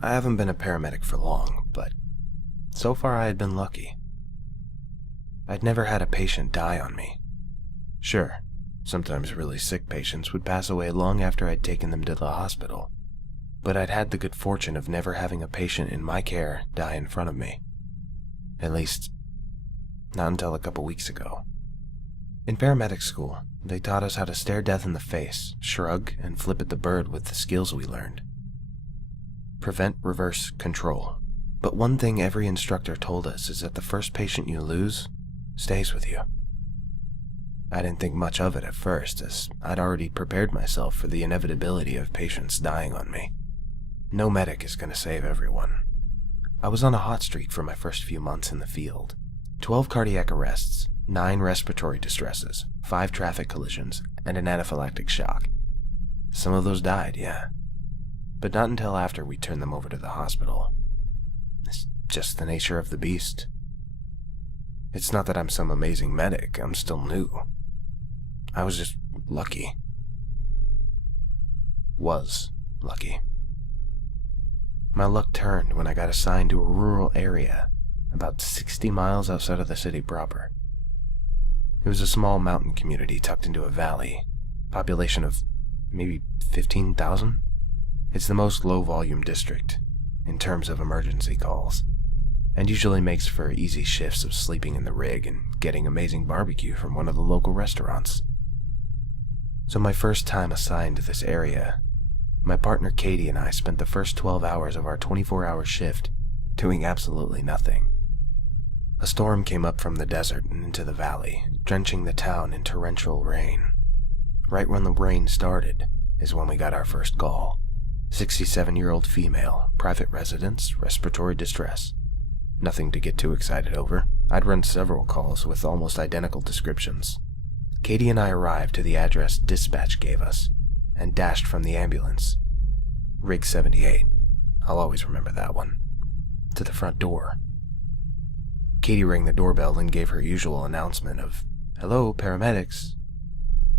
I haven't been a paramedic for long, but so far I had been lucky. I'd never had a patient die on me. Sure, sometimes really sick patients would pass away long after I'd taken them to the hospital, but I'd had the good fortune of never having a patient in my care die in front of me. At least, not until a couple weeks ago. In paramedic school, they taught us how to stare death in the face, shrug, and flip at the bird with the skills we learned. Prevent, reverse, control. But one thing every instructor told us is that the first patient you lose stays with you. I didn't think much of it at first, as I'd already prepared myself for the inevitability of patients dying on me. No medic is going to save everyone. I was on a hot streak for my first few months in the field. 12 cardiac arrests, 9 respiratory distresses, 5 traffic collisions, and an anaphylactic shock. Some of those died, yeah. But not until after we turned them over to the hospital. It's just the nature of the beast. It's not that I'm some amazing medic, I'm still new. I was just lucky. Was lucky. My luck turned when I got assigned to a rural area, about 60 miles outside of the city proper. It was a small mountain community tucked into a valley, population of maybe 15,000. It's the most low-volume district in terms of emergency calls, and usually makes for easy shifts of sleeping in the rig and getting amazing barbecue from one of the local restaurants. So my first time assigned to this area, my partner Katie and I spent the first 12 hours of our 24-hour shift doing absolutely nothing. A storm came up from the desert and into the valley, drenching the town in torrential rain. Right when the rain started is when we got our first call. 67-year-old female, private residence, respiratory distress. Nothing to get too excited over. I'd run several calls with almost identical descriptions. Katie and I arrived to the address dispatch gave us and dashed from the ambulance. Rig 78. I'll always remember that one. To the front door. Katie rang the doorbell and gave her usual announcement of, "Hello, paramedics."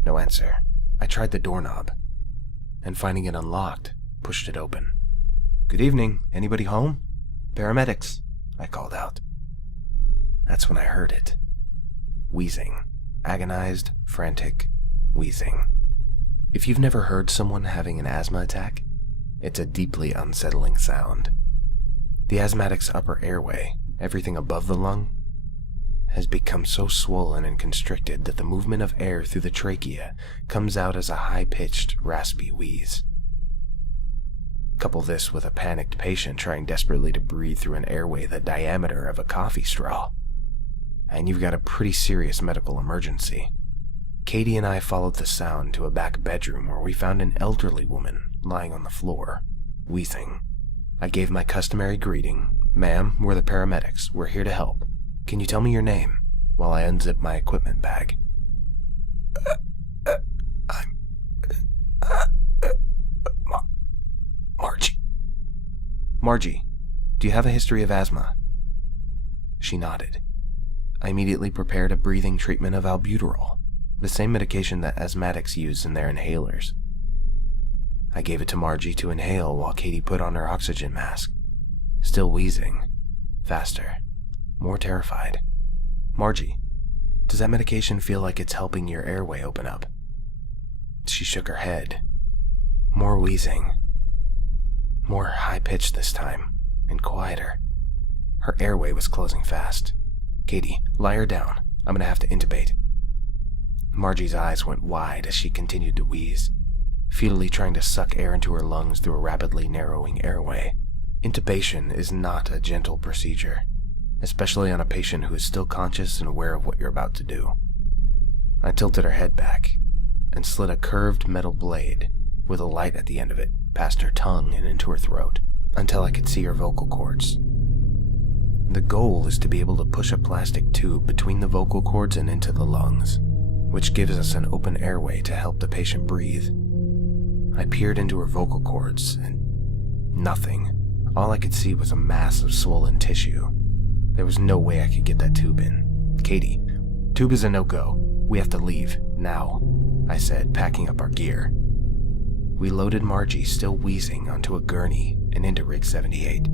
No answer. I tried the doorknob, and finding it unlocked, pushed it open. "Good evening. Anybody home?" "Paramedics," I called out. That's when I heard it. Wheezing. Agonized, frantic, wheezing. If you've never heard someone having an asthma attack, it's a deeply unsettling sound. The asthmatic's upper airway, everything above the lung, has become so swollen and constricted that the movement of air through the trachea comes out as a high-pitched, raspy wheeze. Couple this with a panicked patient trying desperately to breathe through an airway the diameter of a coffee straw, and you've got a pretty serious medical emergency. Katie and I followed the sound to a back bedroom where we found an elderly woman lying on the floor, wheezing. I gave my customary greeting, "Ma'am, we're the paramedics. We're here to help. Can you tell me your name?" while I unzipped my equipment bag. Margie, do you have a history of asthma?" She nodded. I immediately prepared a breathing treatment of albuterol, the same medication that asthmatics use in their inhalers. I gave it to Margie to inhale while Katie put on her oxygen mask. Still wheezing. Faster. More terrified. "Margie, does that medication feel like it's helping your airway open up?" She shook her head. More wheezing. More high-pitched this time, and quieter. Her airway was closing fast. "Katie, lie her down. I'm gonna have to intubate." Margie's eyes went wide as she continued to wheeze, futilely trying to suck air into her lungs through a rapidly narrowing airway. Intubation is not a gentle procedure, especially on a patient who is still conscious and aware of what you're about to do. I tilted her head back and slid a curved metal blade with a light at the end of it past her tongue and into her throat until I could see her vocal cords. The goal is to be able to push a plastic tube between the vocal cords and into the lungs, which gives us an open airway to help the patient breathe. I peered into her vocal cords and nothing. All I could see was a mass of swollen tissue. There was no way I could get that tube in. "Katie, tube is a no-go. We have to leave, now," I said, packing up our gear. We loaded Margie, still wheezing, onto a gurney and into Rig 78.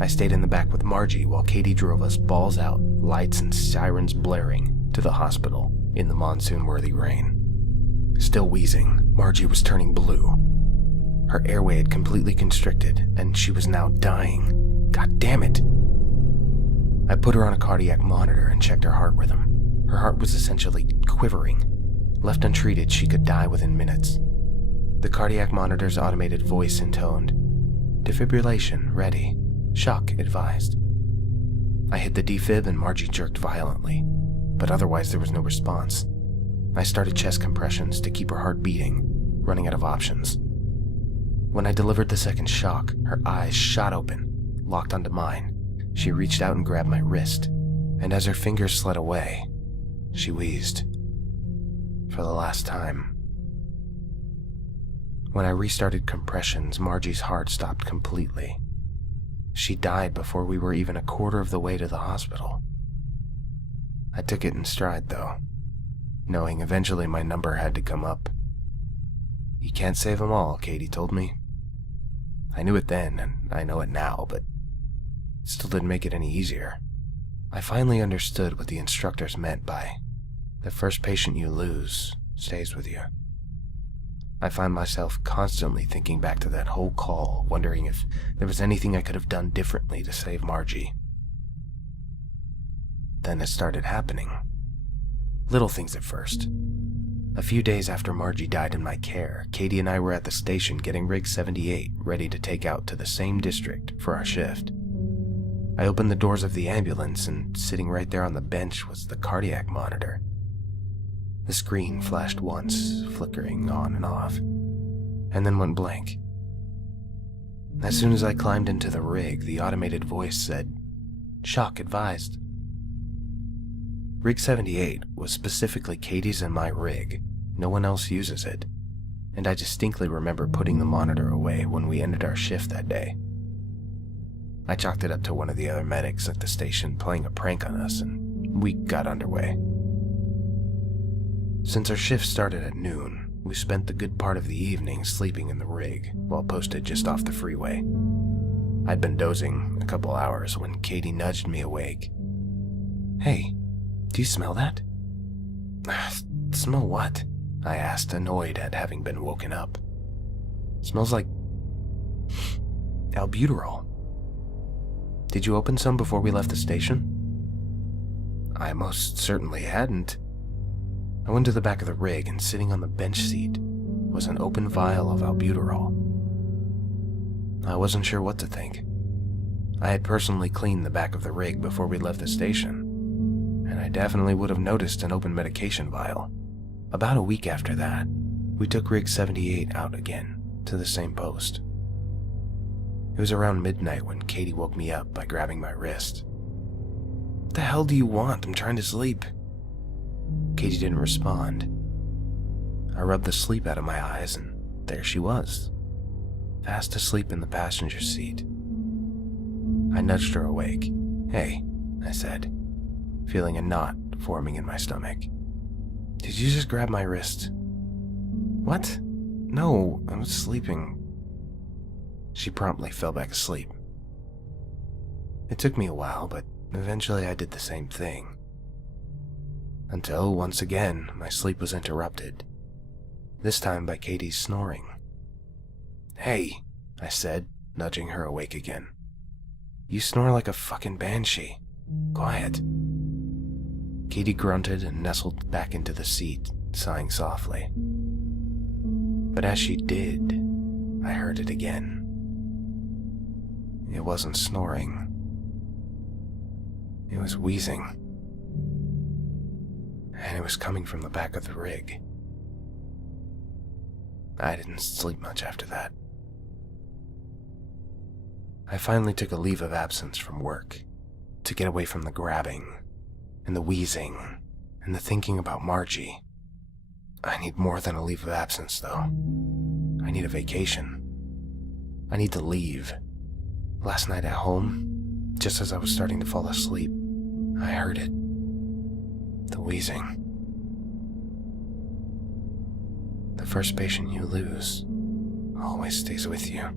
I stayed in the back with Margie while Katie drove us balls out, lights and sirens blaring, to the hospital in the monsoon-worthy rain. Still wheezing, Margie was turning blue. Her airway had completely constricted, and she was now dying. God damn it! I put her on a cardiac monitor and checked her heart rhythm. Her heart was essentially quivering. Left untreated, she could die within minutes. The cardiac monitor's automated voice intoned, "Defibrillation ready. Shock advised." I hit the defib and Margie jerked violently, but otherwise there was no response. I started chest compressions to keep her heart beating, running out of options. When I delivered the second shock, her eyes shot open, locked onto mine. She reached out and grabbed my wrist, and as her fingers slid away, she wheezed. For the last time. When I restarted compressions, Margie's heart stopped completely. She died before we were even a quarter of the way to the hospital. I took it in stride, though, knowing eventually my number had to come up. "You can't save them all," Katie told me. I knew it then, and I know it now, but it still didn't make it any easier. I finally understood what the instructors meant by, "The first patient you lose stays with you." I find myself constantly thinking back to that whole call, wondering if there was anything I could have done differently to save Margie. Then it started happening. Little things at first. A few days after Margie died in my care, Katie and I were at the station getting Rig 78 ready to take out to the same district for our shift. I opened the doors of the ambulance, and sitting right there on the bench was the cardiac monitor. The screen flashed once, flickering on and off, and then went blank. As soon as I climbed into the rig, the automated voice said, "Shock advised." Rig 78 was specifically Katie's and my rig. No one else uses it, and I distinctly remember putting the monitor away when we ended our shift that day. I chalked it up to one of the other medics at the station playing a prank on us, and we got underway. Since our shift started at noon, we spent the good part of the evening sleeping in the rig while posted just off the freeway. I'd been dozing a couple hours when Katie nudged me awake. "Hey, do you smell that?" "Smell what?" I asked, annoyed at having been woken up. "Smells like albuterol. Did you open some before we left the station?" I most certainly hadn't. I went to the back of the rig, and sitting on the bench seat was an open vial of albuterol. I wasn't sure what to think. I had personally cleaned the back of the rig before we left the station, and I definitely would have noticed an open medication vial. About a week after that, we took Rig 78 out again to the same post. It was around midnight when Katie woke me up by grabbing my wrist. "What the hell do you want? I'm trying to sleep." Katie didn't respond. I rubbed the sleep out of my eyes, and there she was, fast asleep in the passenger seat. I nudged her awake. "Hey," I said, feeling a knot forming in my stomach. "Did you just grab my wrist?" "What? No, I was sleeping." She promptly fell back asleep. It took me a while, but eventually I did the same thing. Until, once again, my sleep was interrupted, this time by Katie's snoring. "Hey," I said, nudging her awake again. "You snore like a fucking banshee. Quiet." Katie grunted and nestled back into the seat, sighing softly. But as she did, I heard it again. It wasn't snoring. It was wheezing. And it was coming from the back of the rig. I didn't sleep much after that. I finally took a leave of absence from work to get away from the grabbing and the wheezing and the thinking about Margie. I need more than a leave of absence, though. I need a vacation. I need to leave. Last night at home, just as I was starting to fall asleep, I heard it. The wheezing. The first patient you lose always stays with you.